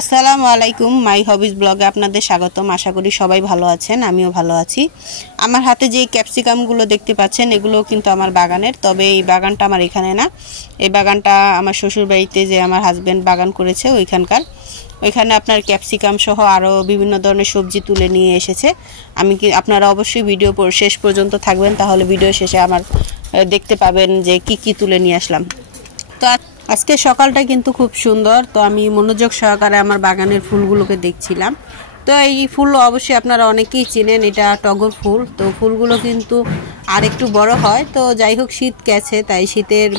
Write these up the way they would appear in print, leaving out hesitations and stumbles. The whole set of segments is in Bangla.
আসসালামু আলাইকুম, মাই হবিজ ব্লগে আপনাদের স্বাগতম। আশা করি সবাই ভালো আছেন, আমিও ভালো আছি। আমার হাতে যে ক্যাপসিকামগুলো দেখতে পাচ্ছেন এগুলো কিন্তু আমার বাগানের, তবে এই বাগানটা আমার এখানে না, এই বাগানটা আমার শ্বশুর বাড়িতে যে আমার হাজব্যান্ড বাগান করেছে ওইখানে আপনার ক্যাপসিকাম সহ আরও বিভিন্ন ধরনের সবজি তুলে নিয়ে এসেছে। আপনারা অবশ্যই ভিডিও শেষ পর্যন্ত থাকবেন, তাহলে ভিডিও শেষে আমার দেখতে পাবেন যে কি তুলে নিয়ে আসলাম। তো আজকে সকালটা কিন্তু খুব সুন্দর, তো আমি মনোযোগ সহকারে আমার বাগানের ফুলগুলোকে দেখছিলাম। তো এই ফুল অবশ্যই আপনারা অনেকেই চেনেন, এটা টগর ফুল। তো ফুলগুলো কিন্তু আর একটু বড় হয়, তো যাই হোক শীত গেছে, তাই শীতের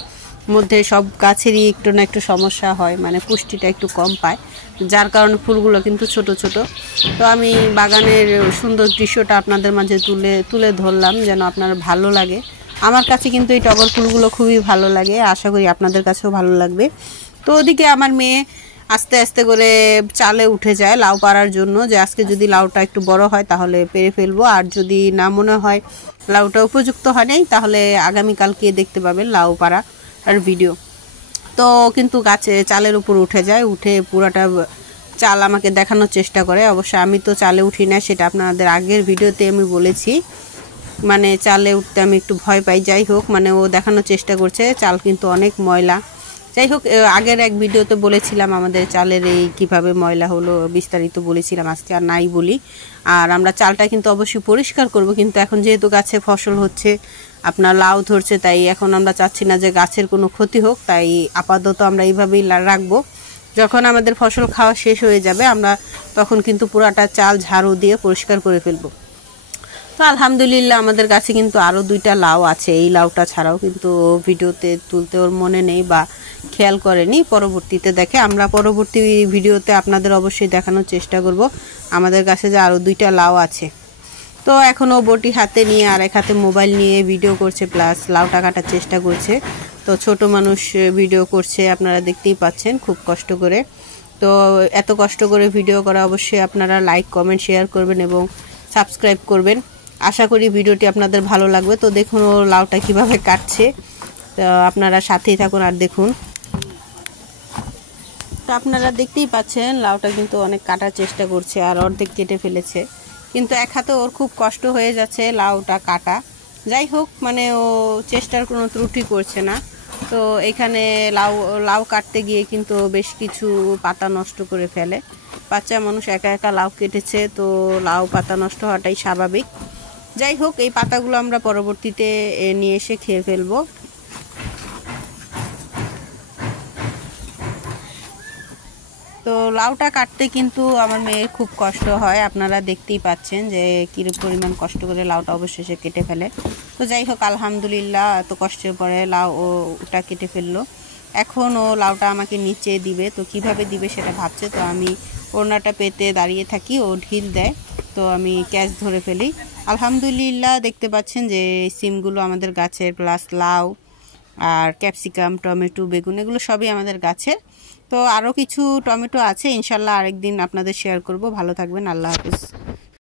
মধ্যে সব গাছেরই একটু না একটু সমস্যা হয়, মানে পুষ্টিটা একটু কম পায়, যার কারণে ফুলগুলো কিন্তু ছোট ছোট। তো আমি বাগানের সুন্দর দৃশ্যটা আপনাদের মাঝে তুলে ধরলাম যেন আপনার ভালো লাগে। আমার কাছে কিন্তু এই টগর ফুলগুলো খুবই ভালো লাগে, আশা করি আপনাদের কাছেও ভালো লাগবে। তো ওদিকে আমার মেয়ে আস্তে আস্তে করে চালে উঠে যায় লাউ পাড়ার জন্য, যে আজকে যদি লাউটা একটু বড় হয় তাহলে পেরে ফেলবো, আর যদি না মনে হয় লাউটা উপযুক্ত হয় নাই তাহলে আগামীকালকে দেখতে পাবেন লাউ পাড়া আর ভিডিও। তো কিন্তু চালের উপর উঠে যায়, উঠে পুরাটা চাল আমাকে দেখানোর চেষ্টা করে। অবশ্য আমি তো চালে উঠি না, সেটা আপনাদের আগের ভিডিওতে আমি বলেছি, মানে চালে উঠতে আমি একটু ভয় পাই। যাই হোক, মানে ও দেখানোর চেষ্টা করছে চাল কিন্তু অনেক ময়লা। যাই হোক, আগের এক ভিডিওতে বলেছিলাম আমাদের চালের এই কীভাবে ময়লা হলো, বিস্তারিত বলেছিলাম, আজকে আর নাই বলি। আর আমরা চালটা কিন্তু অবশ্যই পরিষ্কার করব, কিন্তু এখন যেহেতু গাছে ফসল হচ্ছে, আপনার লাউ ধরছে, তাই এখন আমরা চাচ্ছি না যে গাছের কোনো ক্ষতি হোক, তাই আপাতত আমরা এইভাবেই রাখবো। যখন আমাদের ফসল খাওয়া শেষ হয়ে যাবে আমরা তখন কিন্তু পুরাটা চাল ঝাড়ু দিয়ে পরিষ্কার করে ফেলবো। তো আলহামদুলিল্লাহ আমাদের কাছে কিন্তু আরও 2টা লাউ আছে, এই লাউটা ছাড়াও, কিন্তু ভিডিওতে তুলতে ওর মনে নেই বা খেয়াল করেনি, পরবর্তীতে দেখে। আমরা পরবর্তী ভিডিওতে আপনাদের অবশ্যই দেখানোর চেষ্টা করব আমাদের কাছে যে আরও 2টা লাউ আছে। তো এখনও বটি হাতে নিয়ে আর এক হাতে মোবাইল নিয়ে ভিডিও করছে, প্লাস লাউটা কাটার চেষ্টা করছে। তো ছোট মানুষ ভিডিও করছে, আপনারা দেখতেই পাচ্ছেন খুব কষ্ট করে। তো এত কষ্ট করে ভিডিও করা অবশ্যই আপনারা লাইক কমেন্ট শেয়ার করবেন এবং সাবস্ক্রাইব করবেন। আশা করি ভিডিওটি আপনাদের ভালো লাগবে। তো দেখুন ও লাউটা কিভাবে কাটছে, তো আপনারা সাথেই থাকুন আর দেখুন। তো আপনারা দেখতেই পাচ্ছেন লাউটা কিন্তু অনেক কাটার চেষ্টা করছে আর অর্ধেক কেটে ফেলেছে, কিন্তু এক হাতে ওর খুব কষ্ট হয়ে যাচ্ছে লাউটা কাটা। যাই হোক, মানে ও চেষ্টার কোনো ত্রুটি করছে না। তো এখানে লাউ কাটতে গিয়ে কিন্তু বেশ কিছু পাতা নষ্ট করে ফেলে। বাচ্চা মানুষ একা একা লাউ কেটেছে, তো লাউ পাতা নষ্ট হওয়াটাই স্বাভাবিক। যাই হোক, এই পাতাগুলো আমরা পরবর্তীতে নিয়ে এসে খেয়ে ফেলবো। তো লাউটা কাটতে কিন্তু আমার মেয়ের খুব কষ্ট হয়, আপনারা দেখতেই পাচ্ছেন যে কিরকম পরিমাণ কষ্ট করে লাউটা অবশেষে কেটে ফেলে। তো যাই হোক, আলহামদুলিল্লাহ এত কষ্টের পরে ওটা কেটে ফেললো। এখন ও লাউটা আমাকে নিচে দিবে, তো কিভাবে দিবে সেটা ভাবছে। তো আমি ওড়নাটা পেতে দাঁড়িয়ে থাকি, ও ঢিল দেয়, তো আমি ক্যাচ ধরে ফেলি। আলহামদুলিল্লাহ দেখতে পাচ্ছেন যে সিমগুলো আমাদের গাছের, প্লাস লাউ আর ক্যাপসিকাম, টমেটো, বেগুন এগুলো সবই আমাদের গাছের। তো আরও কিছু টমেটো আছে, ইনশাল্লাহ আরেকদিন আপনাদের শেয়ার করব। ভালো থাকবেন, আল্লাহ হাফিজ।